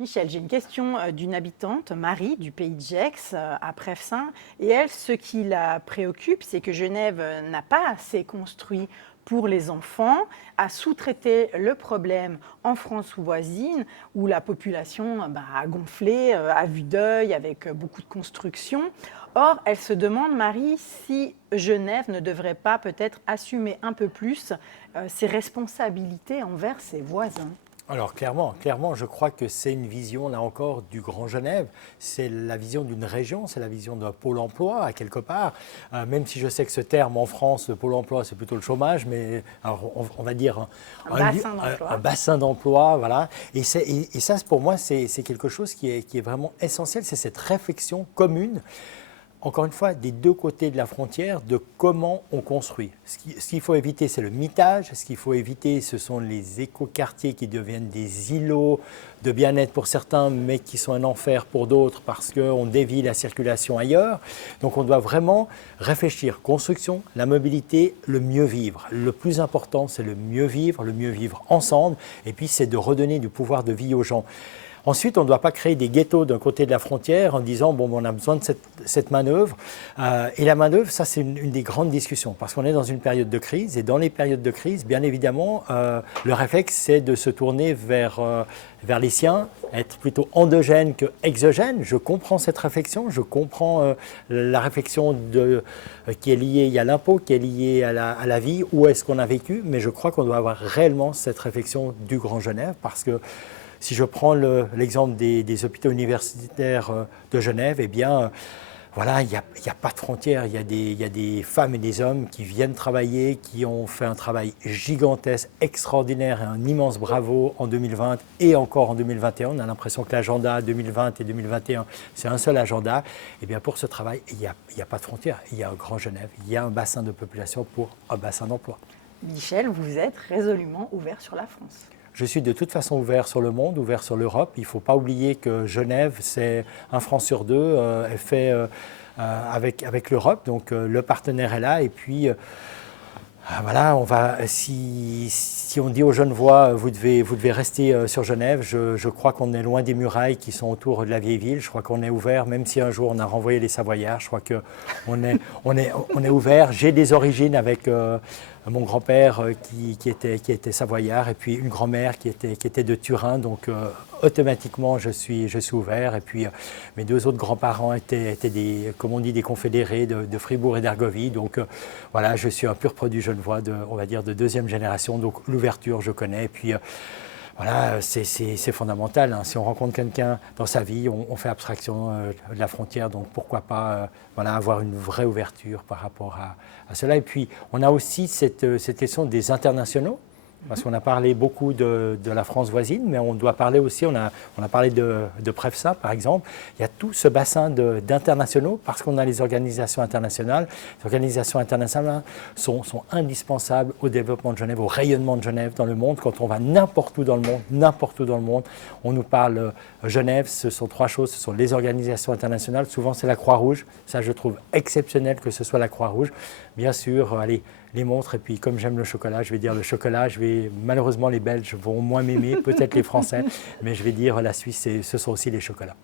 Michel, j'ai une question d'une habitante, Marie, du pays de Gex, à Prefsaint. Et elle, ce qui la préoccupe, c'est que Genève n'a pas assez construit pour les enfants, a sous-traité le problème en France voisine, où la population a gonflé à vue d'œil, avec beaucoup de construction. Or, elle se demande, Marie, si Genève ne devrait pas peut-être assumer un peu plus ses responsabilités envers ses voisins. Alors clairement, je crois que c'est une vision, là encore, du Grand Genève. C'est la vision d'une région, c'est la vision d'un pôle emploi, à quelque part. Même si je sais que ce terme en France, le pôle emploi, c'est plutôt le chômage, mais alors, on va dire Bassin d'emploi. un bassin d'emploi, voilà. Et ça, pour moi, c'est quelque chose qui est vraiment essentiel, c'est cette réflexion commune, encore une fois, des deux côtés de la frontière, de comment on construit. Ce qu'il faut éviter, c'est le mitage. Ce qu'il faut éviter, ce sont les écoquartiers qui deviennent des îlots de bien-être pour certains, mais qui sont un enfer pour d'autres parce qu'on dévie la circulation ailleurs. Donc on doit vraiment réfléchir. Construction, la mobilité, le mieux vivre. Le plus important, c'est le mieux vivre ensemble. Et puis, c'est de redonner du pouvoir de vie aux gens. Ensuite, on ne doit pas créer des ghettos d'un côté de la frontière en disant bon, on a besoin de cette manœuvre. Et la manœuvre, ça, c'est une des grandes discussions parce qu'on est dans une période de crise. Et dans les périodes de crise, bien évidemment, le réflexe, c'est de se tourner vers les siens, être plutôt endogène que exogène. Je comprends cette réflexion, je comprends la réflexion qui est liée à l'impôt, qui est liée à la vie, où est-ce qu'on a vécu. Mais je crois qu'on doit avoir réellement cette réflexion du Grand Genève parce que si je prends l'exemple des hôpitaux universitaires de Genève, eh bien, voilà, il n'y a pas de frontières. Il y a des femmes et des hommes qui viennent travailler, qui ont fait un travail gigantesque, extraordinaire et un immense bravo en 2020 et encore en 2021. On a l'impression que l'agenda 2020 et 2021, c'est un seul agenda. Eh bien, pour ce travail, il n'y a pas de frontières. Il y a un Grand Genève, il y a un bassin de population pour un bassin d'emploi. Michel, vous êtes résolument ouvert sur la France. Je suis de toute façon ouvert sur le monde, ouvert sur l'Europe. Il ne faut pas oublier que Genève, c'est un franc sur deux, est fait avec l'Europe. Donc le partenaire est là. Et puis, voilà, si on dit aux Genevois, vous devez rester sur Genève, je crois qu'on est loin des murailles qui sont autour de la vieille ville. Je crois qu'on est ouvert, même si un jour on a renvoyé les Savoyards. Je crois qu'on est ouvert. J'ai des origines avec mon grand-père qui était savoyard et puis une grand-mère qui était de Turin. Donc automatiquement, je suis ouvert. Et puis mes deux autres grands-parents étaient comme on dit, des confédérés de Fribourg et d'Argovie. Donc voilà, je suis un pur produit genevois, on va dire, de deuxième génération. Donc l'ouverture, je connais. Et puis voilà, c'est fondamental. Hein. Si on rencontre quelqu'un dans sa vie, on fait abstraction de la frontière. Donc pourquoi pas voilà, avoir une vraie ouverture par rapport à cela. Et puis on a aussi cette question des internationaux. Parce qu'on a parlé beaucoup de la France voisine, mais on doit parler aussi, on a parlé de Prefsa par exemple. Il y a tout ce bassin d'internationaux parce qu'on a les organisations internationales. Les organisations internationales sont indispensables au développement de Genève, au rayonnement de Genève dans le monde. Quand on va n'importe où dans le monde, on nous parle Genève, ce sont trois choses, ce sont les organisations internationales, souvent c'est la Croix-Rouge. Ça, je trouve exceptionnel que ce soit la Croix-Rouge. Bien sûr, allez, les montres, et puis comme j'aime le chocolat, je vais dire le chocolat, malheureusement les Belges vont moins m'aimer, peut-être les Français, mais je vais dire la Suisse, ce sont aussi les chocolats.